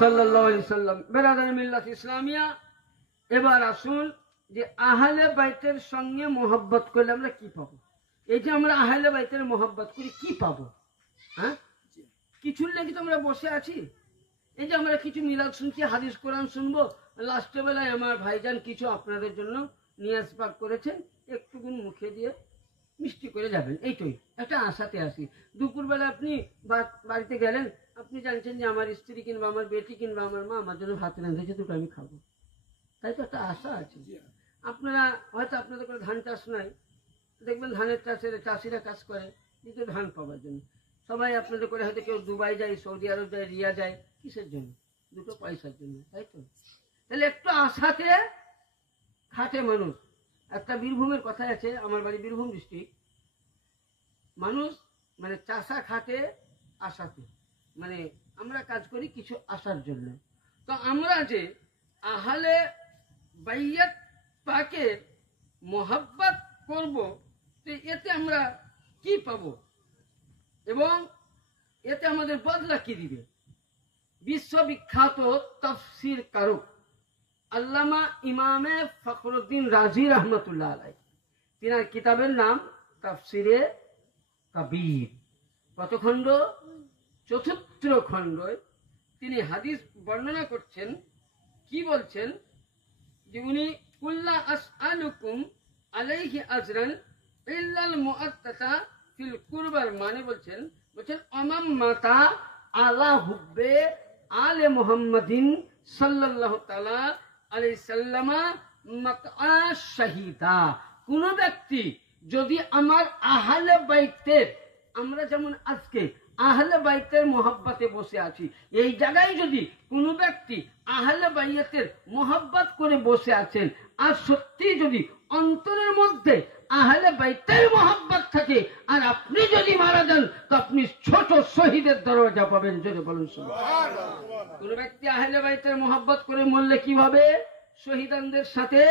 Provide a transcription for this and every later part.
সাল্লাল্লাহু আলাইহি সাল্লাম। বেরাদার মিল্লাত ইসলামিয়া, এবার আসুন যে আহলে বাইতের সঙ্গে মোহাব্বত করলে আমরা কি পাবো? এই যে আমরা আহলে বাইতের মোহাব্বত করি, কি পাবো? হ্যাঁ, কিছুর লেগে তো আমরা বসে আছি। এই যে আমরা কিছু মিলাদ শুনছি, হাদিস কোরআন শুনবো, লাস্টের বেলায় আমার ভাইজান কিছু আপনাদের জন্য নিয়াজ পাক করেছেন, একটুকুন মুখে দিয়ে মিষ্টি করে যাবেন, এইটাই একটা আশাতে আসি। দুপুরবেলা আপনি বাড়িতে গেলেন, আপনি জানছেন যে আমার স্ত্রী কিংবা আমার বেটি কিংবা আমার মা আমার জন্য ভাত রেঁধেছে, দুটো আমি খাবো, তাই তো একটা আশা আছে। আপনারা হয়তো আপনাদের কোনো ধান চাষ নাই, দেখবেন ধানের চাষের চাষিরা কাজ করে কিন্তু ধান পাওয়ার জন্য। সবাই আপনাদের করে হয়তো কেউ দুবাই যায়, সৌদি আরব যায়, রিয়া যায়, কিসের জন্য? দুটো পয়সার জন্য, তাই তো? তাহলে একটু আশাতে খাটে মানুষ। একটা বীরভূমের কথা আছে, আমার বাড়ি বীরভূম ডিস্ট্রিক্ট, মানুষ মানে চাষা খাটে আশাতে, মানে আমরা কাজ করি কিছু আশার জন্য। তো আমরা যে আহলে বাইয়াত পাকের মোহাব্বত করব, তো এতে আমরা কি পাবো এবং এতে আমাদের বদলা কি দিবে? বিশ্ববিখ্যাত তাফসীর কারক আল্লামা ইমামে ফখরুদ্দিন রাজি রহমতুল্লাহ আলাইহি, তিনার কিতাবের নাম তাফসীরে কবির। কত খণ্ড? চতুর্থ খণ্ড। তিনি হাদিস বর্ণনা করছেন, কি বলছেন যে উনি কুল্লা আসআলুকুম আলাইহি আজরান ইল্লাল মুআত্তাতা ফিল কুরবার, মানে বলছেন অমাম মাতা আলা হুব্বে আলে মুহাম্মাদিন সাল্লাল্লাহু তাআলা আলাইহি সাল্লামা মাকআ শাহিদা। কোন ব্যক্তি যদি আমার আহলে বাইতের, আমরা যেমন আজকে আহলে বাইতের মোহাব্বতে বসে আছি, এই জায়গায় যদি কোন ব্যক্তি আহলে বাইতের মোহাব্বত করে বসে আছেন, আর সত্যি যদি অন্তরের মধ্যে আহলে বাইতের মোহাব্বত থাকে, আর আপনি যদি মারা যান, তো আপনি ছোট শহীদের দরজা পাবেন। জোরে বলুন সুবহানাল্লাহ। কোন ব্যক্তি আহলে বাইতের মোহাব্বত করে মরলে কিভাবে? শহীদানদের সাথে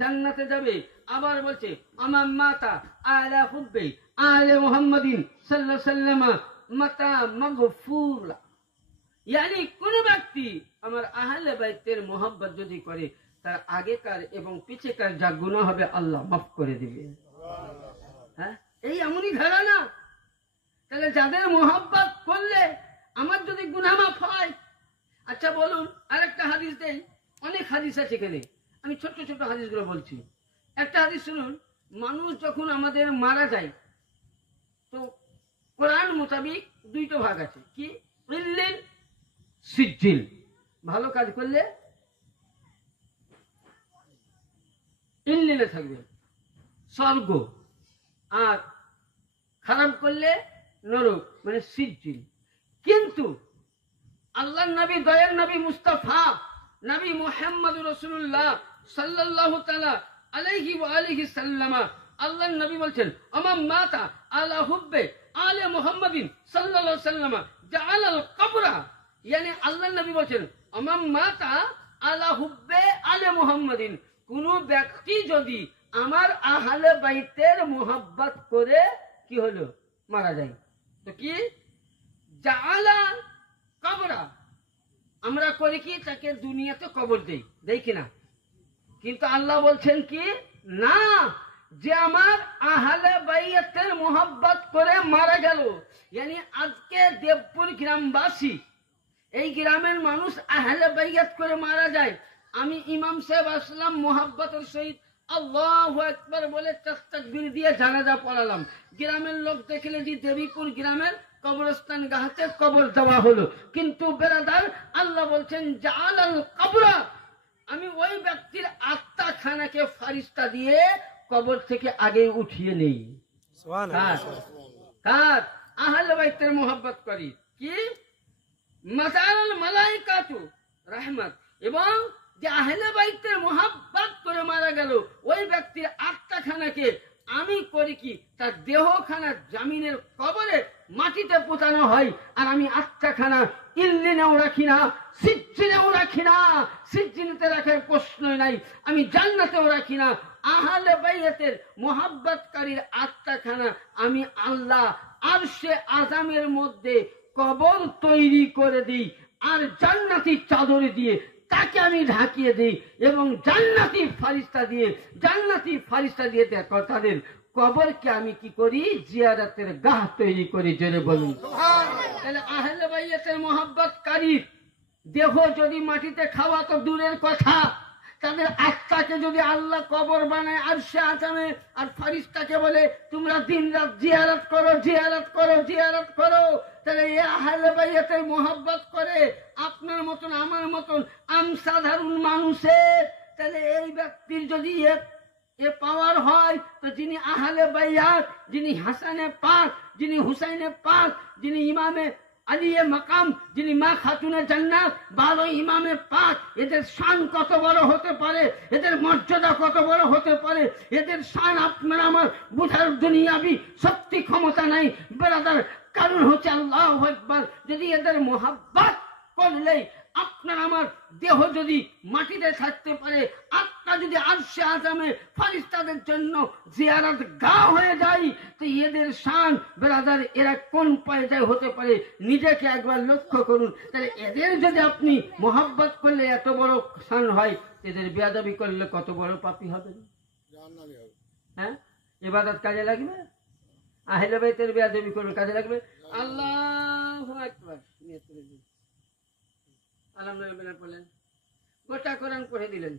জান্নাতে যাবে। আবার বলছে আমার মাতা আলা হুব্বে আলে মুহাম্মাদিন সাল্লাল্লাহু আলাইহি ওয়াসাল্লাম মাতা মাগফুরা, ইয়ানি কোন ব্যক্তি আমার আহলে বাইতের মোহাব্বত যদি করে, তার আগেকার এবং পিছেকার যা গুনাহ হবে আল্লাহ মাফ করে দিবে। হ্যাঁ, এই এমনই ধারণা। তাহলে যাদের মোহাব্বত করলে আমার যদি গুনাহ মাফ হয়, আচ্ছা বলুন আরেকটা হাদিস দেই, অনেক হাদিস আছে এখানে, আমি ছোট ছোট হাদিসগুলো বলছি। একটা হাদিস শুনুন, মানুষ যখন আমাদের মারা যায়, তো কোরআন মোতাবিক দুইটা ভাগ আছে, কি? ইল্লিন, সিজ্জিল। ভালো কাজ করলে ইল্লিনে থাকবে, স্বর্গ, আর খারাপ করলে নরক, মানে সিজ্জিল। কিন্তু আল্লাহ নবী, দয়ার নবী মুস্তাফা নবী মুহাম্মদ রাসূলুল্লাহ সাল্লাল্লাহু তাআলা আলাইহি ওয়া আলিহি সাল্লামা, আল্লাহ নবী বলছেন আমান মাতা আলা হুব্বে আলে মুহাম্মাদিন সাল্লাল্লাহু আলাইহি সাল্লামা জাআলাল কবরা, ইয়ানি আল্লাহ নবী বলছেন আমান মাতা আলা হুব্বে আলে মুহাম্মাদিন, কোন ব্যক্তি যদি আমার আহলে বাইতের মোহাব্বত করে কি হলো? মারা যায়, তো কি? জাআলা কবরা, আমরা করি কি? তাকে দুনিয়াতে কবর দেই, দেই কিনা? কিন্তু আল্লাহ বলছেন কি না, যে আমার আহলে বাইতের মোহাব্বত করে মারা গেল, ইয়ানি আজকে দেবপুর গ্রামবাসী, এই গ্রামের মানুষ আহলে বাইত করে মারা যায়, আমি ইমাম সাহেব আসলাম মোহাব্বতের সহিত আল্লাহু আকবার বলে তাকবীর দিয়ে জানাজা পড়ালাম, গ্রামের লোক দেখলে যে দেবীপুর গ্রামের কবরস্থান গাহাতে কবর দেওয়া হলো, কিন্তু বেরাদার আল্লাহ বলছেন জাআলাল কবরা, আমি ওই ব্যক্তির আত্মা খানাকে ফারিস্তা দিয়ে কবর থেকে আগে উঠিয়ে নেই। কার? আহলে বাইতের মোহাব্বত করি, কি? মাতাল মালাইকাতু রাহমাত, এবং যে আহলে বাইতের মোহাব্বত করে মারা গেল, ওই ব্যক্তির আত্মা খানাকে আমি করি কি? তার দেহখানা জামিনের কবরে মাটিতে পোতানো হয়, আর আমি আত্মাখানা ইল্লিনেও রাখি না, সিজ্জিনেও রাখি না, সিজ্জিনেতে রাখার প্রশ্নই নাই, আমি জান্নাতেও রাখি না। আহলে বাইতের মোহাব্বতকারীর আত্মাখানা আমি আল্লাহ আরশে আযামের মধ্যে কবর তৈরি করে দিই, আর জান্নাতি চাদর দিয়ে তাকে আমি ঢাকিয়ে দিই এবং জান্নাতি ফারিস্তা দিয়ে দেখো তাদের কবরকে আমি কি করি জিয়ারতের গাহ তৈরি করি। জোরে বলুন। তাহলে আহলে বাইতের মহব্বতকারী দেহ যদি মাটিতে খাওয়া তো দূরের কথা, তাদের আত্মাকে যদি আল্লাহ কবর বানায় আর সে আসামে আর ফারিস্তাকে বলে তোমরা দিন রাত জিয়ারত করো, তাহলে এই আহলে বাইতের মহব্বত করে আপনার মতন আমার মতন সাধারণ মানুষের, তাহলে এই ব্যক্তির যদি এ পাওয়ার হয় তো যিনি আহলে বাইত, যিনি হাসানে পাক, যিনি হুসাইনে পাক, যিনি ইমামে আলিয়ে মাকাম, যিনি মা খাতুনে জান্নাত, 12 ইমামে পাক, এদের শান কত বড় হতে পারে, এদের মর্যাদা কত বড় হতে পারে, এদের শান আপনার আমার বুঝার দুনিয়াবি শক্তি ক্ষমতা নাই ব্রাদার। কারণ হচ্ছে আল্লাহু আকবার। যদি এদের মোহাব্বত করলে আপনার আমার দেহ যদি মাটিতে থাকতে পারে, আত্মা যদি আরশে আযমে ফারিস্তাদের জন্য জিয়ারত গাহ হয়ে যায়, তো এদের শান ব্রাদার এরা কোন পর্যায়ে হতে পারে নিজেকে একবার লক্ষ্য করুন। তাহলে এদের যদি আপনি মোহাব্বত করলে এত বড় শান হয়, এদের বেয়াদবি করলে কত বড় পাপী হবে। হ্যাঁ, ইবাদত কাজে লাগবে, আহলে বাইতের বেয়াদবি করবে কাজে লাগবে। আল্লাহু আকবার। আলহামদুলিল্লাহ বললেন, গোটা কোরআন পড়ে দিলেন,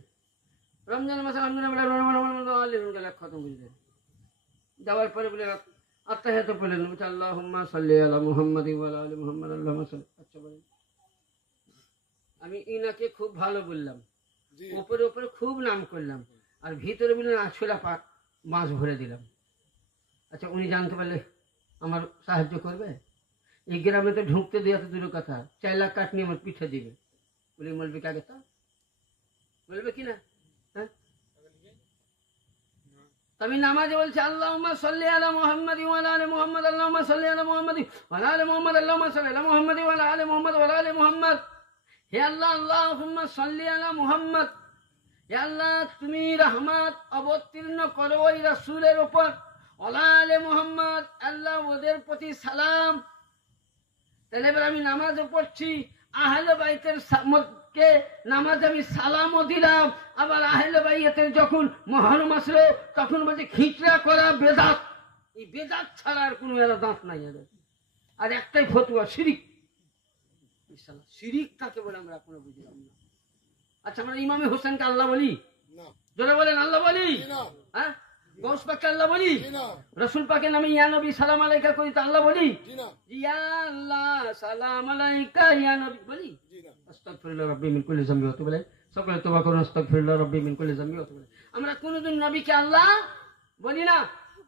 রমজান মাসে আলহামদুলিল্লাহ খতম করে দিলেন। যাওয়ার পরে বলে আত্তাহিয়াত পড়লেন, আল্লাহুম্মা সাল্লি আলা মুহাম্মাদ ওয়া আলা আলি মুহাম্মাদ আল্লাহুম্মা সাল্লি। আচ্ছা বলেন, আমি ইনাকে খুব ভালো বললাম, উপরে উপরে খুব নাম করলাম, আর ভিতরে বললেন আছলা পাক মাছ ভরে দিলাম। আচ্ছা, উনি জানতে পারলে আমার সাহায্য করবে? এই গ্রামে তো ঢুকতে দেওয়া তো দূরের কথা, 4 লাখ কাঠ নিয়ে আমার পিঠে দিবে। বলি বলবে কাকে, তা বলবে কিনা? হ্যাঁ, আমি নামাজে বলছি আল্লাহুম্মা সাল্লি আলা মুহাম্মাদ ওয়া আলা আলি মুহাম্মাদ আল্লাহুম্মা সাল্লি আলা মুহাম্মাদ ওয়া আলা আলি মুহাম্মাদ আল্লাহুম্মা সাল্লি আলা মুহাম্মাদ ওয়া আলা আলি মুহাম্মাদ ওয়া আলা আলি মুহাম্মাদ। হে আল্লাহ, আল্লাহুম্মা সাল্লি আলা মুহাম্মাদ, হে আল্লাহ তুমি রহমত অবতীর্ণ করো ওই রাসূলের উপর, ওয়া আলা আলি মুহাম্মাদ, আল্লাহ ওদের প্রতি সালাম। তাহলে এবার আমি নামাজে পড়ছি, আহলে বাইতের কে নামাজ আমি সালামও দিলাম, আবার আহলে বাইতের যখন মহরম আসলো তখন বলছে খিচড়া করা বেদাত। এই বেদাত ছাড়া আর কোনো এরা দাঁত নাই এদের। আর একটাই ফতুয়া, শিরিক। শিরিক কাকে বলে আমরা এখনো বুঝলাম না। আচ্ছা, আমরা ইমামে হোসেনকে আল্লাহ বলি? জোরে বলেন আল্লাহ বলি? হ্যাঁ, গৌস পাককে আল্লাহ বলি? রসুল পাকের নামে ইয়া নবী সালাম আলাইকা করি তো আল্লাহ বলি? ইয়া আল্লাহ সালাম আলাইকা ইয়া নবী বলি? আস্তাগফিরুল্লাহ রাব্বি মিন কুল্লি যামবি ওয়া তুবু ইলাইহি, সকলে তওবা করুন। আস্তাগফিরুল্লাহ রাব্বি মিন কুল্লি যামবি ওয়া তুবু ইলাইহি। আমরা কোনদিন নবীকে আল্লাহ বলি না,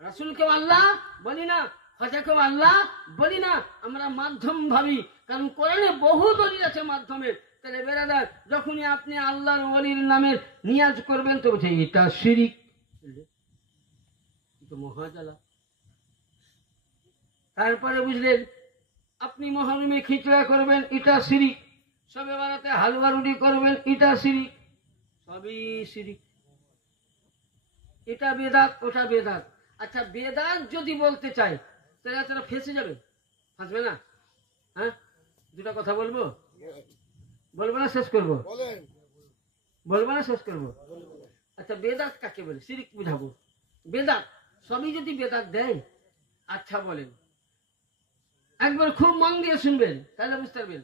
রাসূলকেও আল্লাহ বলি না, খাজাকেও আল্লাহ বলি না, আমরা মাধ্যম ভাবি। কারণ কোরআনে বহু দলিল আছে মাধ্যমের। তাহলে বেরাদার, যখনই আপনি আল্লাহর ওলির নামের নিয়াজ করবেন তো বলছে এটা শিরিক, তো মহাজালা। তারপরে বুঝলেন আপনি মহরমে খিচড়া করবেন, এটা শিরিক। সবে বারাতে হালুয়া রুটি করবেন, এটা শিরিক। সবই শিরিক। এটা বেদাত, ওটা বেদাত। আচ্ছা, বেদাত যদি বলতে চাই তাহলে তারা ফেঁসে যাবে, ফাঁসবে না? হ্যাঁ, দুটা কথা বলবো, বলবো না শেষ করবো? বলবো না শেষ করবো? আচ্ছা, বেদাত কাকে বলে? শিরিক বুঝাবো। বেদাত সবই যদি বেদাত দেয়, আচ্ছা বলেন, একবার খুব মন দিয়ে শুনবেন তাহলে বুঝতে পারবেন।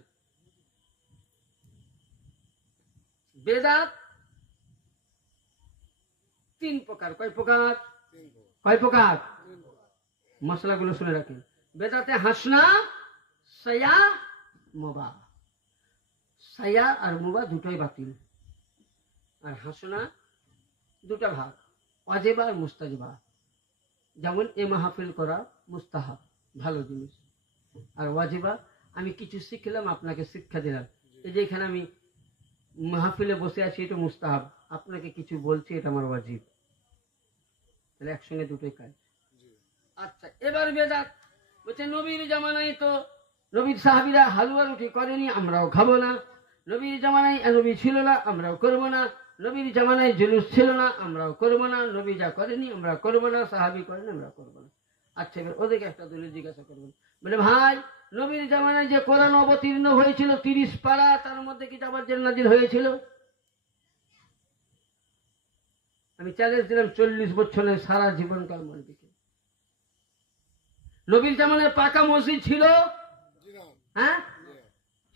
বেদাত 3 প্রকার। কয় প্রকার? কয় প্রকার? মশলাগুলো শুনে রাখেন। বেদাতে হাসনা, সায়া, মুবা। সায়া আর মুবা দুটোই বাতিল। আর হাসনা দুটা ভাগ, ওয়াজিবা আর মুস্তাজিবা। যেমন এ মাহফিল করা মুস্তাহাব, ভালো জিনিস। আর ওয়াজিবা, আমি কিছু শিখলাম, আপনাকে শিক্ষা দিলাম। এই যে এখানে আমি মাহফিলে বসে আছি, এটা মুস্তাহাব। আপনাকে কিছু বলছি, এটা আমার ওয়াজিব। তাহলে একসঙ্গে দুটোই কাজ। আচ্ছা, এবার বেদাত বলছে নবীর জামানায় তো নবীর সাহাবীরা হালুয়া রুটি করেনি, আমরাও খাবো না। নবীর জামানায় নবী ছিল না, আমরাও করবো না। নবীর জামানায় জুলুস ছিল না, আমরাও করবো না। নবী যা করেনি আমরা করবো না, সাহাবী করেনি আমরা করবো না। আচ্ছা এবার ওদেরকে একটা দলিল জিজ্ঞাসা করবেন, বলে ভাই নবীর জামানায় যে কোরআন অবতীর্ণ হয়েছিল 30 পারা, তার মধ্যে কি জাবারজেল নাজিল হয়েছিল? আমি চ্যালেঞ্জ দিলাম 40 বছরের সারা জীবনকাল মলবিকে। নবীর জামানায় পাকা মসজিদ ছিল? হ্যাঁ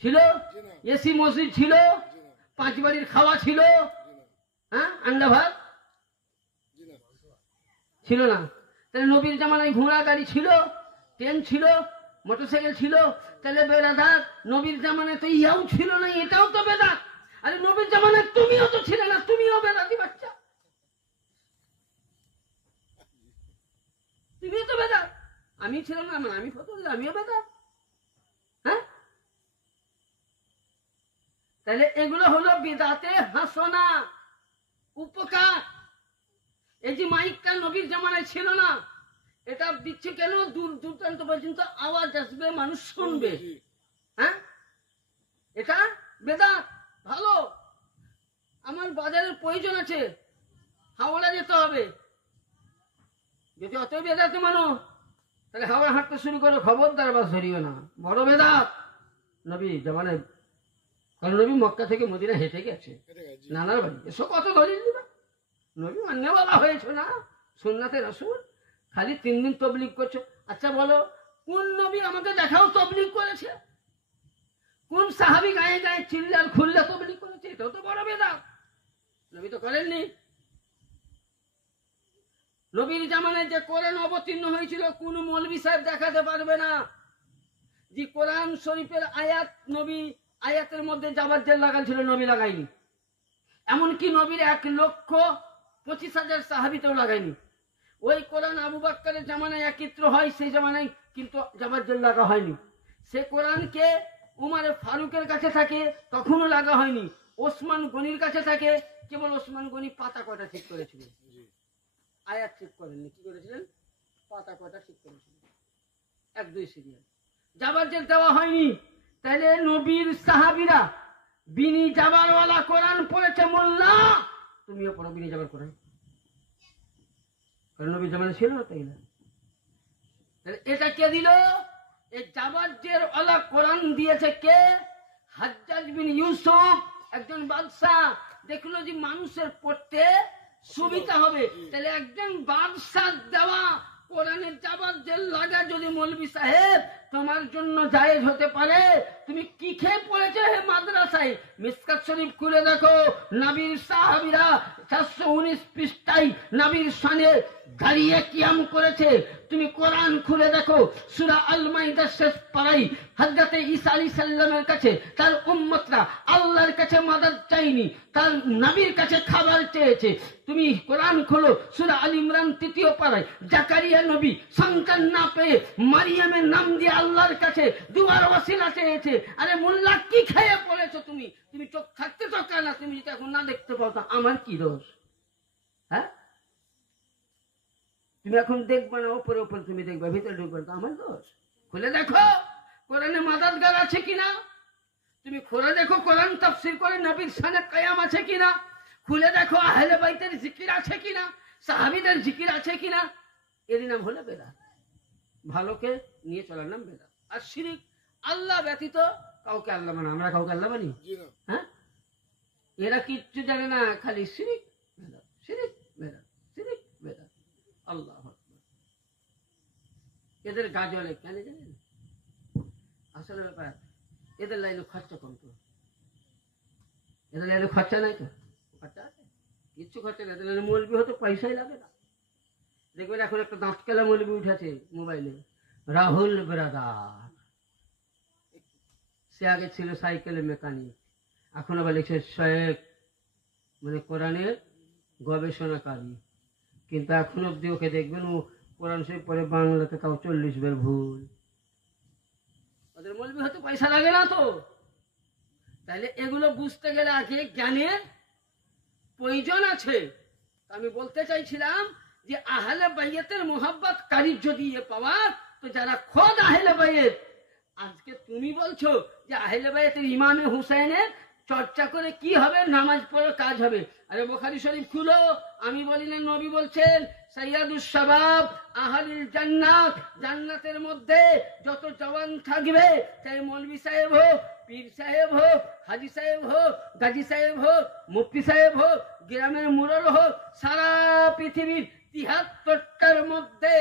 ছিল। এসি মসজিদ ছিল? 5 বাড়ির খাওয়া ছিল? হ্যাঁ আন্ডা ভাত ছিল না। তাহলে নবীর জামানায় ঘোড়া গাড়ি ছিল, ট্রেন ছিল, মোটরসাইকেল ছিল। তাহলে বেদাত নবীর জামানায় তো ইয়াও ছিল না, এটাও তো বেদাত। আরে নবীর জামানায় তুমিও তো ছিলে না, তুমিও বেদাতি বাচ্চা, তুমিও তো বেদাত। আমি ছিলাম না, আমি ফটো দিলাম, আমিও বেদাত। হ্যাঁ তাহলে এগুলো হলো বিদাতে হাসানা, উপকার। এই যে মাইকটা নবীর জামানায় ছিল না, এটা দিচ্ছে কেন? দূর দূরান্ত পর্যন্ত আওয়াজ আসবে, মানুষ শুনবে। হ্যাঁ এটা বেদাত, ভালো। আমার বাজারের প্রয়োজন আছে, হাওড়া যেতে হবে, যদি অত বেদাতে মানো তাহলে হাওড়া হাঁটতে শুরু করো, খবরদার বাস ধরিও না, বড় বেদাত। নবী জামানায়, কারণ নবী মক্কা থেকে মদিনা হেঁটে গেছে নানার বাড়ি, এসব কত ধরিয়ে দিবে। নবী মান্যওয়ালা হয়েছে না, সুন্নাতে রাসূল, খালি 3 দিন তবলিগ করছো। আচ্ছা বলো, কোন নবী আমাকে দেখাও তবলিগ করেছে? কোন সাহাবী গায়ে গায়ে চিল্লার খুল্লা তবলিগ করেছে? এটাও তো বড় বেদাত, নবী তো করেননি। নবীর জামানায় যে কোরআন অবতীর্ণ হয়েছিল, কোন মৌলভী সাহেব দেখাতে পারবে না যে কোরআন শরীফের আয়াত নবী আয়াতের মধ্যে জাবারজেল লাগাইছিল, নবী লাগাইনি। এমনকি নবীর 1,25,000 সাহাবীতেও লাগাইনি। ওই কোরআন আবু বকরের জামানায় একত্র হয়, সেই জামানায় কিন্তু জাবারজেল লাগা হয়নি। সে কোরআনকে উমারে ফারুকের কাছে থাকে, তখনও লাগা হয়নি। ওসমান গনির কাছে থাকে, কেবল ওসমান গনি পাতা কয়টা ঠিক করেছিলেন, আয়াত ঠিক করেননি। কি করেছিলেন? পাতা কয়টা ঠিক করেছিলেন, 1-2 সিরিয়াল। জাবারজেল দেওয়া হয়নি। তাহলে নবীর সাহাবীরা বিনি জাবারওয়ালা কোরআন পড়েছে। মোল্লা তুমিও পড়ো বিনি জাবার কোরআন, কারণ নবীর জামানা ছিল না। তাই না? এটা কে দিল? এই জাবারজেল ওয়ালা কোরআন দিয়েছে কে? হাজ্জাজ বিন ইউসুফ, একজন বাদশাহ। দেখলো যে মানুষের পড়তে সুবিধা হবে, তাহলে একজন বাদশাহ দেওয়া কোরআনের জাবারজেল লাগা যদি মৌলভী সাহেব তোমার জন্য জায়েজ হতে পারে, তুমি কি খেয়ে পড়েছো হে মাদ্রাসায়? মিসকাত শরীফ খুলে দেখো, নবীর সাহাবীরা 419 পৃষ্ঠায় নবীর শানে দাঁড়িয়ে কিয়াম করেছে। তুমি কোরআন খুলে দেখো, সূরা আল মাইদার শেষ পারায় হযরত ঈসা আলাইহিস সালামের কাছে তার উম্মতরা আল্লাহর কাছে মাদদ চাইনি, তার নবীর কাছে খাবার চেয়েছে। তুমি কোরআন খোলো, সূরা আল ইমরান 3 পারায় জাকারিয়া নবী সন্তান না পেয়ে মারিয়ামের নাম দিয়ে আল্লাহর কাছে দুয়ার ওয়াসিলা চেয়েছে। আরে মোল্লা কি খেয়ে পড়েছো তুমি? তুমি চোখ থাকতে চোখ না, তুমি যদি এখন না দেখতে পাও তা আমার কি দোষ? হ্যাঁ তুমি এখন দেখবে না, উপরে উপরে তুমি দেখবে, ভিতরে ঢুকবে তো আমার দোষ? খুলে দেখো কোরআনে মাদাদগার আছে কিনা, তুমি খুলে দেখো কোরআন তাফসীর করে নবীর শানে কিয়াম আছে কিনা, খুলে দেখো আহলে বাইতের জিকির আছে কিনা, সাহাবীদের জিকির আছে কিনা। এর নাম হলো বেদাত। ভালোকে নিয়ে চলার নাম বেদাত। আর শিরিক, আল্লাহ ব্যতীত কাউকে আল্লাহ মানা। আমরা কাউকে আল্লাহ মানি? হ্যাঁ এরা কিচ্ছু জানে না, খালি শিরিক বেদাত, শিরিক বেদাত, শিরিক বেদাত। আল্লাহু আকবার। এদের গাজলে কেন জানেন? আসলে ব্যাপার এদের লাইনে খরচা কম তো, এদের লাইনে খরচা নাই তো, খরচা আছে, কিচ্ছু খরচা নেই। এদের লাইনে মৌলবি হতে পয়সাই লাগে না। দেখবেন এখন একটা দাঁত কেলা মৌলবি উঠেছে মোবাইলে, রাহুল ব্রাদার। সে আগে ছিল সাইকেলের মেকানিক, এখন আবার লিখছে শেখ, মানে কোরআনের গবেষণাকারী। কিন্তু এখন অব্দি ওকে দেখবেন ও কোরআন শরীফ পড়ে বাংলাতে তাও 40 বার ভুল। ওদের মৌলবি হতে পয়সা লাগে না তো। তাহলে এগুলো বুঝতে গেলে আগে জ্ঞানের প্রয়োজন আছে। আমি বলতে চাইছিলাম যে আহলে বাইতের মোহাব্বত কারী যদি পাওয়া, তো যারা খোদ আহলে বাইত, আজকে তুমি বলছো যে আহলে বাইতের ইমামে হুসাইনের চর্চা করে কি হবে? নামাজ পড়ো, কাজ হবে। আরে বুখারী শরীফ খুলো, আমি বলি না, নবী বলছেন সাইয়্যিদুশ শাবাব আহলিল জান্নাত, জান্নাতের মধ্যে যত জওয়ান থাকবে, চাই মৌলভী সাহেব হোক, পীর সাহেব হোক, হাজি সাহেব হোক, গাজী সাহেব হোক, মুফতি সাহেব হোক, গ্রামের মুরল হোক, সারা পৃথিবীর ৭৩টার মধ্যে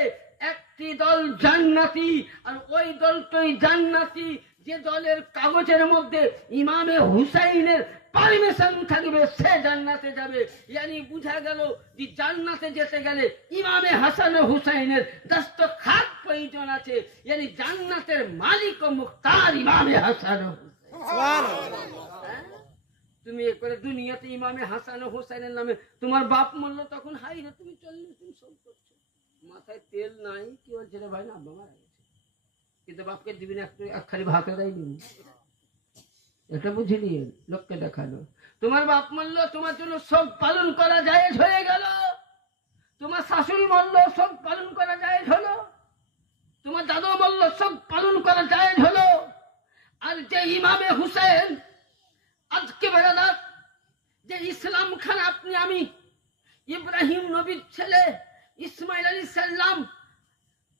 একটি দল জান্নাতি। আর ওই দলটাই জান্নাতি যে দলের কাগজের মধ্যে ইমামে হুসাইনের পারমিশন থাকবে, সে জান্নাতে যাবে। ইয়ানি বুঝা গেল যে জান্নাতে যেতে গেলে ইমামে হাসান ও হুসাইনের দস্তখত প্রয়োজন আছে। ইয়ানি জান্নাতের মালিক ও মুখতার ইমামে হাসান ও হুসাইন। তুমি এ করে দুনিয়াতে ইমামে হাসান ও হুসাইনের নামে তোমার বাপ মরলো, তখন হাই রে তুমি চললে, তুমি সব করছো, মাথায় তেল নাই, কি বলছে রে ভাই, না আব্বা মারা গেছে, কিন্তু বাপকে দিবি না, একখানি ভাতে দেয়নি, এটা বুঝিনি, লোককে দেখালো। তোমার বাপ মরলো, তোমার জন্য সব পালন করা জায়েজ হয়ে গেল। তোমার শাশুড়ি মরলো, সব পালন করা জায়েজ হলো। তোমার দাদু মরলো, সব পালন করা জায়েজ হলো। আর যে ইমামে হুসেন, আজকে বেরাদার, যে ইসলাম খান আপনি আমি, ইব্রাহিম নবীর ছেলে ইসমাইল আলাইহিস সালাম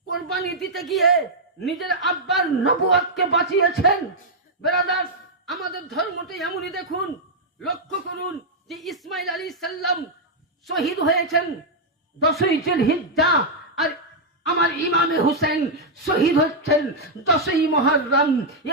কোরবানি দিতে গিয়ে নিজের আব্বার নবুয়তকে বাঁচিয়েছেন। বেরাদার, আমাদের ধর্মটা এমনই, দেখুন, লক্ষ্য করুন যে ইসমাইল আলাইহিস সালাম শহীদ হয়েছেন 10ই জিলহিজ্জা, আর আমার ইমামে হুসেন শহীদ হচ্ছেন 10ই মুহররম।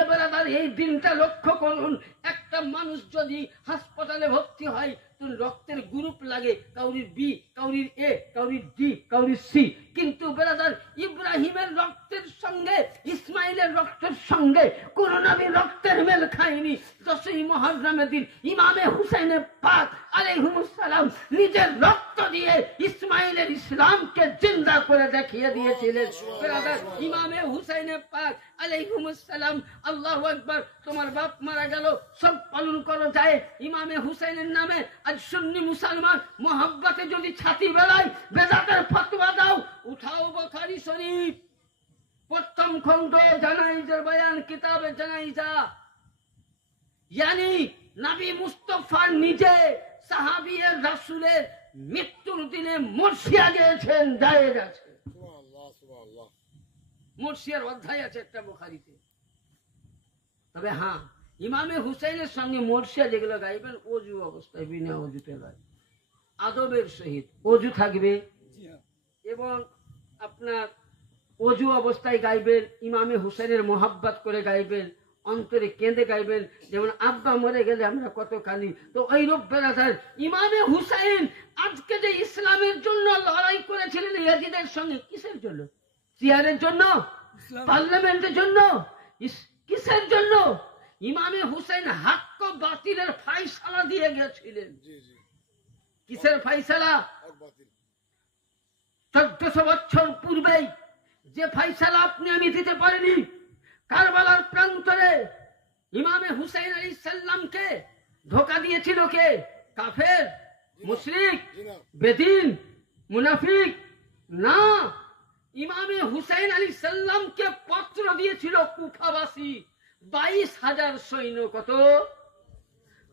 বেরাদার, এই দিনটা লক্ষ্য করুন। একটা মানুষ যদি হাসপাতালে ভর্তি হয়, তো রক্তের গ্রুপ লাগে, কাউরির বি, কাউরির এ, কাউরির ডি, কাউরির সি। কিন্তু বেরাদার, ইব্রাহিমের রক্তের সঙ্গে ইসমাইলের রক্তের সঙ্গে কোন নবী রক্তের মেল খায়নি। 10ই মুহররমের দিন ইমামে হুসাইনের পাক আলাইহিস সালাম নিজের রক্ত দিয়ে ইসমাইলের ইসলামকে জিন্দা করে দেখিয়ে দিয়েছিলেন। বেরাদার, ইমামে হুসাইনের পাক আলাইহিস সালাম, আল্লাহু আকবার, তোমার বাপ মারা গেল, সব পালন করা যায় ইমামে হুসাইনের নামে। আজ সুন্নি মুসলমান মোহাব্বতে যদি ছাতি বেলায়, বেদাতের ফতোয়া দাও, উঠাও বুখারী শরীফ প্রথম খণ্ড, জানাইজার বয়ান, কিতাবে জানাইজা। ইয়ানি নবী মুস্তাফা নিজে সাহাবীর রাসূলের মৃত্যুর দিনে মুর্শিয়া গিয়েছেন, জায়েজ আছে। সুবহানাল্লাহ, সুবহানাল্লাহ। মুর্শিয়ার অধ্যায় আছে একটা বুখারীতে। তবে হ্যাঁ, ইমামে হুসাইনের সঙ্গে মুর্শিয়া যেগুলো গাইবেন, ওযু অবস্থায়, বিনা ওযুতে গাইবেন, আদবের সহিত ওযু থাকবে, এবং আপনার ওযু অবস্থায় গাইবেন, ইমামে হুসাইনের মোহাব্বত করে গাইবেন, অন্তরে কেঁদে গাইবেন। যেমন আব্বা মরে গেলে আমরা কত কাঁদি, তো ওই রূপ বেরাদার ইমামে হুসাইন আজকে যে ইসলামের জন্য লড়াই করেছিলেন ইয়াজিদের সঙ্গে, কিসের জন্য? চেয়ারের জন্য? পার্লামেন্টের জন্য? কিসের জন্য? ইমামে হুসাইন হক ও বাতিলের ফয়সালা দিয়ে গেছিলেন। কিসের ফয়সালা? 1400 বছর পূর্বেই যে ফয়সালা আপনি আমি দিতে পারিনি, কারবালার প্রান্তরে ইমামে হুসাইন আলাইহিস সালামকে ধোঁকা দিয়েছিল কে? কাফের, মুশরিক, বেদিন, মুনাফিক না, ইমামে হুসাইন আলাইহিস সালামকে পত্র দিয়েছিল কুফাবাসী 22,000 সৈন্য।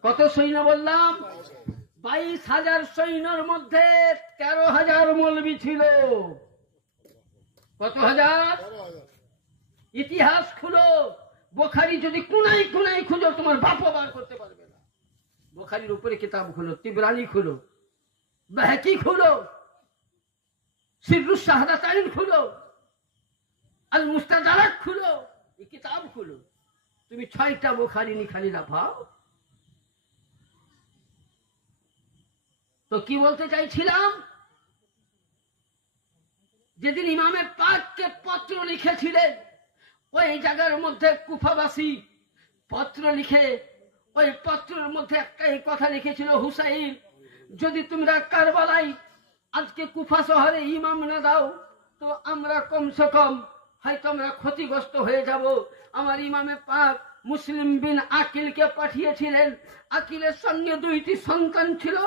কত সৈন্য বললাম? 22,000 সৈন্যর মধ্যে 13,000 মৌলবী ছিল। কত হাজার? ইতিহাস খুলো, বুখারী যদি কোনায় কোনায় খুঁজো, তোমার বাপও বার করতে পারবে না। বুখারীর উপরে কিতাব খুলো, তিবরানি খুলো, বাহকি খুলো, সিররুস শাহাদাতাইন খুলো, আল মুস্তাদরাক খুলো, এই কিতাব খুলো, তুমি 6টা বুখারী নিখালি লাফাও। তো কি বলতে চাইছিলাম, যেদিন ইমামে পাককে পত্র লিখেছিলেন, ওই জায়গার মধ্যে কুফাবাসী পত্র লিখে, ওই পত্রের মধ্যে একটাই কথা লিখেছিল, হুসাইন, যদি তোমরা কারবালায় আজকে কুফা শহরে ইমাম না দাও, তো আমরা কমসে কম হয়তো আমরা ক্ষতিগ্রস্ত হয়ে যাব। আমার ইমামে পাক মুসলিম বিন আকিলকে পাঠিয়েছিলেন, আকিলের সঙ্গে 2টি সন্তান ছিল।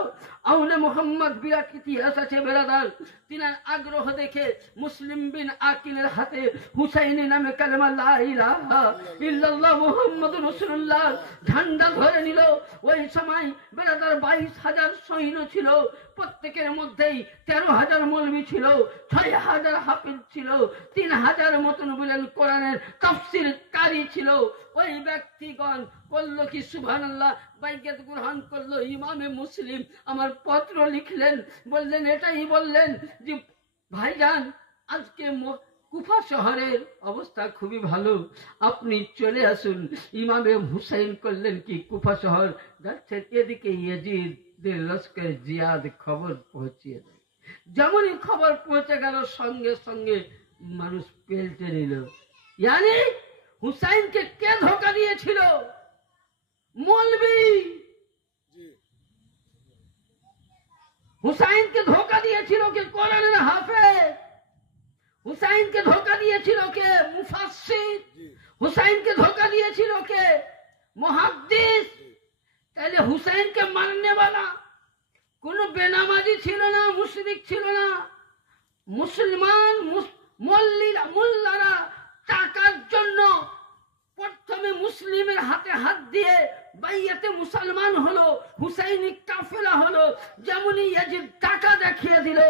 আউলে মোহাম্মদ বিরাট ইতিহাস আছে বেরাদার। তিনার আগ্রহ দেখে মুসলিম বিন আকিলের হাতে হুসাইনি নামে কালেমা লা ইলাহা ইল্লাল্লাহ মুহাম্মাদুর রাসূলুল্লাহ ঝান্ডা ধরে নিল। ওই সময় বেরাদার 22,000 সৈন্য ছিল, প্রত্যেকের মধ্যেই 13,000 মৌলবী ছিল, 6,000 হাফিজ ছিল, 3,000 মতন বলেন কোরআনের তাফসীর কারি ছিল। ওই ব্যক্তিগণ করলো কি সুবহানাল্লাহ, বাইয়াত গ্রহণ করলো। ইমামে মুসলিম আমার পত্র লিখলেন, বললেন এটাই বললেন যে ভাইজান আজকে কুফা শহরের অবস্থা খুবই ভালো, আপনি চলে আসুন। ইমামে হুসাইন করলেন কি কুফা শহর যাচ্ছে, এদিকে ইয়াজিদের লস্কর জিয়াদ খবর পৌঁছিয়ে দেয়। যেমনই খবর পৌঁছে গেল সঙ্গে সঙ্গে মানুষ পেলতে নিল। ইয়ানি হুসাইনকে কে ধোঁকা দিয়েছিল? মৌলবি। হুসাইনকে ধোঁকা দিয়েছিল কে? কোরআনের হাফেজ। হুসাইনকে ধোঁকা দিয়েছিল কে? মুফাসসির। হুসাইনকে ধোঁকা দিয়েছিল কে? মুহাদ্দিস। তাহলে হুসাইনকে মাননে वाला কোন বেনামাজি ছিল না, মুশরিক ছিল না। মুসলমান মোল্লারা টাকার জন্য প্রথমে মুসলিমের হাতে হাত দিয়ে বাইয়াতে মুসলমান হলো, হুসাইনি কাফেলা হলো। যেমনই ইয়াজিদ টাকা দেখিয়ে দিল,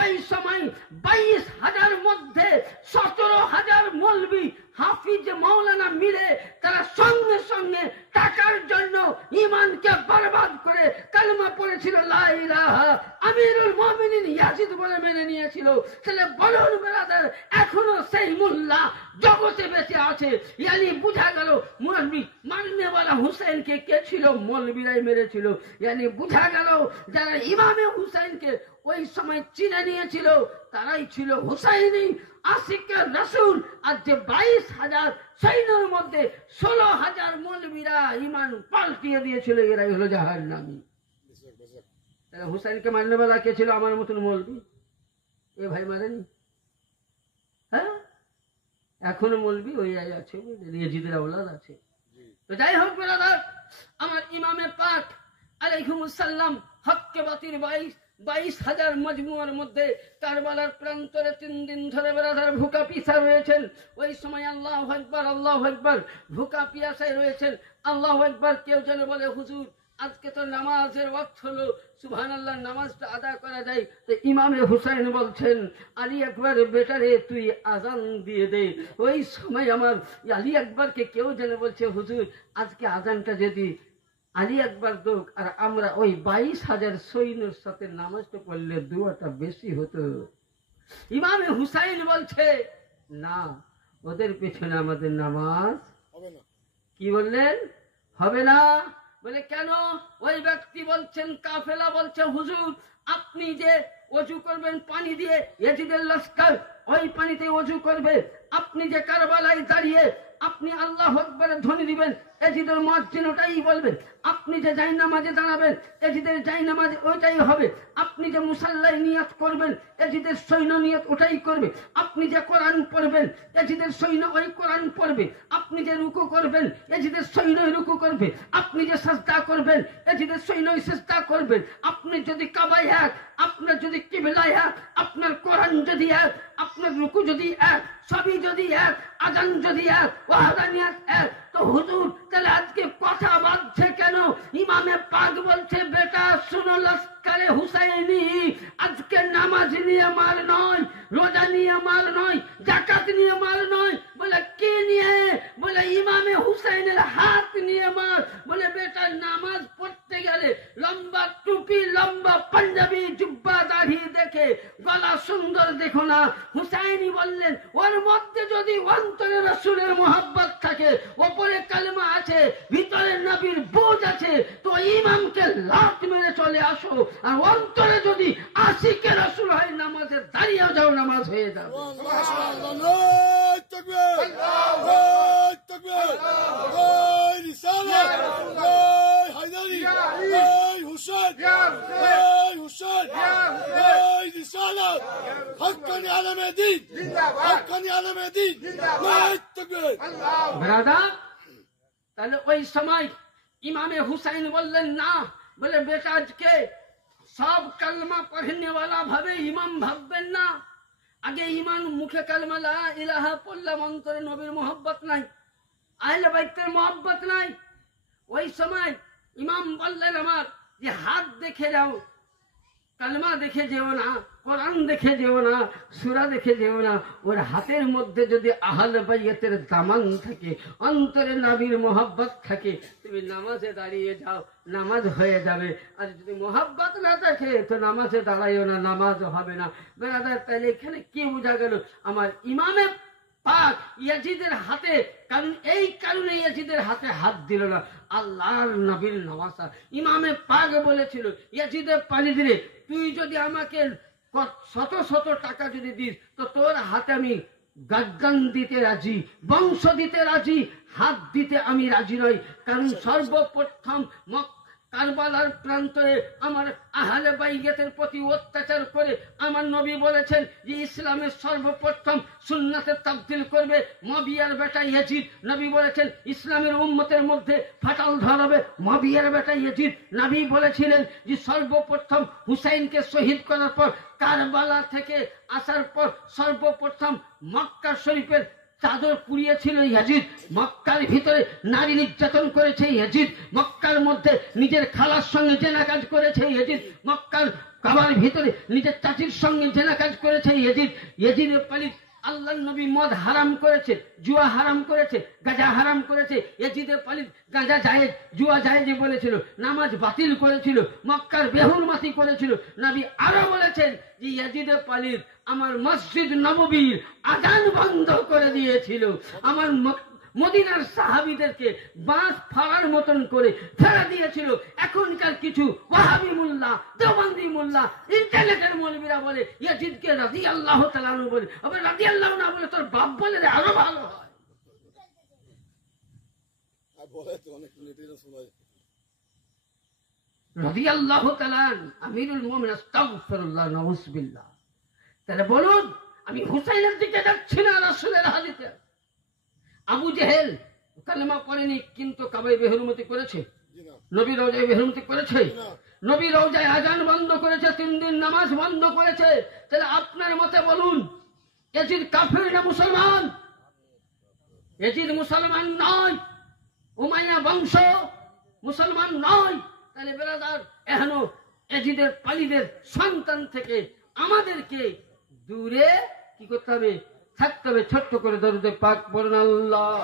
ওই সময় 22,000 মধ্যে 17,000 মৌলবি হাফিজ মাওলানা মিলে তারা সঙ্গে সঙ্গে টাকার জন্য ঈমানকে বরবাদ করে কালেমা পড়েছিল লা ইলাহা। আমিরুল মুমিনিন ইয়াজিদ বলে মেনে নিয়েছিল। তাহলে বলুন ব্রাদার, এখনো সেই মোল্লা জগতে বেঁচে আছে। ইয়ানি বুঝা গেল মৌলবি মাননে वाला হুসাইনকে কে ছিল? মৌলবিরাই মেরেছিল। ইয়ানি বুঝা গেল যারা ইমামে হুসাইনকে ওই সময় চিনে নিয়েছিল তারাই ছিল হুসাইনি আশিকে রাসূল। আর যে 22,000 সৈন্যের মধ্যে 16,000 মৌলবিরা ঈমান পাল্টিয়ে দিয়েছিল, এরাই হলো জাহান্নামী। তাহলে হুসাইনকে মাননে वाला কে ছিল? আমার মতন মৌলবি। এ ভাই মারেনি? হ্যাঁ, এখনো মৌলবি ওই আছে, ইয়াজিদের আওলাদ আছে। তো যাই হোক ব্রাদার, আমার ইমামে পাক আলাইহিমুস সালাম হক্কে বাতির 22,000 মজমুয়ার মধ্যে কারবালার প্রান্তরে 3 দিন ধরে ব্রাদার ভুকা পিসা রয়েছেন। ওই সময় আল্লাহু আকবার আল্লাহু আকবার ভুকা পিয়াসায় রয়েছেন। আল্লাহু আকবার। কেউ যেন বলে হুজুর আজকে তো নামাজের ওয়াক্ত হলো, সুবহানাল্লাহ নামাজটা আদা করা যায়। তো ইমামে হুসাইন বলছেন আলী আকবর বেটারে তুই আজান দিয়ে দে। ওই সময় আমার আলী আকবরকে কেউ যেন বলছে হুজুর আজকে আজানটা যদি আলী আকবর দোক আর আমরা ওই 22,000 সৈন্যের সাথে নামাজটা পড়লে দুয়াটা বেশি হতো। ইমামে হুসাইন বলছে না, ওদের পেছনে আমাদের নামাজ হবে না। কি বললেন? হবে না। বলে কেন? ওই ব্যক্তি বলছেন, কাফেলা বলছে হুজুর আপনি যে ওযু করবেন পানি দিয়ে, ইয়াজিদের লস্কর ওই পানিতে ওযু করবে। আপনি যে কারবালায় দাঁড়িয়ে আপনি আল্লাহু আকবার ধ্বনি দিবেন, ইয়াজিদের মুয়াজ্জিন ওটাই বলবেন। আপনি যে জায়নামাজে দাঁড়াবেন, ইয়াজিদের জায়নামাজ ওইটাই হবে। আপনি যে মুসাল্লায় নিয়াত করবেন, ইয়াজিদের সৈন্য নিয়াত ওটাই করবে। আপনি যে কোরআন পড়বেন, ইয়াজিদের সৈন্য ওই কোরআন পড়বে। আপনি যে রুকু করবেন, ইয়াজিদের সৈন্য রুকু করবে। আপনি যে সিজদা করবেন, ইয়াজিদের সৈন্য সিজদা করবে। আপনি যদি কাবায় এক, আপনার যদি কিবলায় এক, আপনার কোরআন যদি এক, আপনার রুকু যদি এক, সবই যদি এক, আজান যদি এক, ওয়াহদানিয়াত এক, তো হুজুর তাহলে আজকে কথা বাঁধছে কেন? ইমামে পাক বলছে বেটা শুনো লস্করে হুসাইনি আজকে নামাজ নিয়ে মাল নয়, রোজা নিয়ে মাল নয়, যাকাত নিয়ে মাল নয়। বলে কি নিয়ে? বলে ইমামে হুসাইনের হাত নিয়ে মাল। বলে বেটা নামাজ পড়তে গেলে লম্বা টুপি, লম্বা পাঞ্জাবি, জুব্বা, দাড়ি দেখে গলা সুন্দর দেখো না। হুসাইনি বললেন ওর মধ্যে যদি অন্তরে রাসূলের মুহাব্বত থাকে, ওপরে কালেমা আছে, ভিতরে নবীর বুঝ আছে, তো ইমামকে লাত মেরে চলে আসো। আর অন্তরে যদি আশিকে রাসূল হয় নামাজে দাঁড়িয়ে যাও, নামাজ হয়ে যাবে। তাহলে ওই সময় ইমামে হুসাইন বললেন না, বলে বেটা আজকে সব কালমা পড়নে वाला ভাবে ইমাম ভাববেন না, আগে ইমান মুখে কালমা লা ইলাহা পড়লাম, অন্তরে নবীর মোহব্বত নাই, আহলে বাইতের মোহব্বত নাই। ওই সময় ইমাম বললেন আমার যে হাত দেখে যাও, কালমা দেখে যেও না, কোরআন দেখে যেও না, সূরা দেখে যেও না, ওর হাতের মধ্যে যদি আহলে বাইতের দামান থাকে, অন্তরে নবীর মোহব্বত থাকে, তুমি নামাজে দাঁড়িয়ে যাও, নামাজ হয়ে যাবে। আর যদি মোহব্বত না থাকে তো নামাজে দাঁড়াইও না, নামাজ হবে না। বেরাদার, তাহলে এখানে কি বোঝা গেল? আমার ইমামে পাক ইয়াজিদের হাতে, কারণ এই কারণে ইয়াজিদের হাতে হাত দিল না, আল্লাহর নবীর নওয়াসা। ইমামে পাক বলেছিল ইয়াজিদে পালিদ রে, তুই যদি আমাকে শত শত টাকা যদি দিস তো তোর হাতে আমি গাদ্দান দিতে রাজি, বংশ দিতে রাজি, হাত দিতে আমি রাজি নই। কারণ সর্বপ্রথম কারবালার প্রান্তরে আমার আহলে বাইতের প্রতি অত্যাচার করে আমার নবী বলেছেন যে ইসলামের সর্বপ্রথম সুন্নাতে তাবদীল করবে মুয়াবিয়ার বেটা ইয়াজিদ। নবী বলেছেন ইসলামের উম্মতের মধ্যে ফাটল ধরাবে মুয়াবিয়ার বেটা ইয়াজিদ। নবী বলেছিলেন যে সর্বপ্রথম হুসাইনকে শহীদ করার পর কারবালা থেকে আসার পর সর্বপ্রথম মক্কা শরীফের চাদর পুড়িয়েছিল ইয়াজিদ। মক্কার ভিতরে নারী নির্যাতন করেছে ইয়াজিদ। মক্কার মধ্যে নিজের খালার সঙ্গে জেনা কাজ করেছে ইয়াজিদ। মক্কার কাবার ভিতরে নিজের চাচির সঙ্গে জেনা কাজ করেছে ইয়াজিদ। ইয়াজিদের পালিত আল্লাহর নবী মদ হারাম করেছে, জুয়া হারাম করেছে, গাঁজা হারাম করেছে। ইয়াজিদের পালিত গাঁজা জায়েজ, জুয়া জায়েজ বলেছিল, নামাজ বাতিল করেছিল, মক্কার বেহুরমাতি করেছিল। নবী আরো বলেছেন যে ইয়াজিদের পালিত আমার মসজিদ নববীর আযান বন্ধ করে দিয়েছিল, আমার মদিনার সাহাবীদেরকে বাঁশ ফাড়ার মতন করে ফেলে দিয়েছিল। এখনকার কিছু ওয়াহাবি মোল্লা, দেওবন্দি মোল্লা, ইন্টারনেটের মৌলবীরা বলে ইয়াজিদকে রাদিয়াল্লাহু তাআলা আনহু বলে, আবার রাদিয়াল্লাহু না বলে তোর বাপ বলে আরো ভালো হয়। রাদিয়াল্লাহু তাআলা আমিরুল মুমিনিন, আস্তাগফিরুল্লাহ, নাউযুবিল্লাহ। তাহলে বলুন, আমি হুসাইনের দিকে যাচ্ছি না রাসূলের হাদিসে। আবু জেহেল কালেমা পড়েনি কিন্তু কাবায় বেহুরমতি করেছে, নবী রওজায় বেহুরমতি করেছে, নবী রওজায় আযান বন্ধ করেছে, 3 দিন নামাজ বন্ধ করেছে। তাহলে আপনার মতে বলুন ইয়াজিদ কাফের না মুসলমান? ইয়াজিদ মুসলমান নয়, উমাইয়া বংশ মুসলমান নয়। তাহলে বেরাদার, এখনো ইয়াজিদের পালিদের সন্তান থেকে আমাদেরকে দূরে কি করতে হবে? থাকতে হবে। ছোট্ট করে দরুদে পাক পড়ুন, আল্লাহ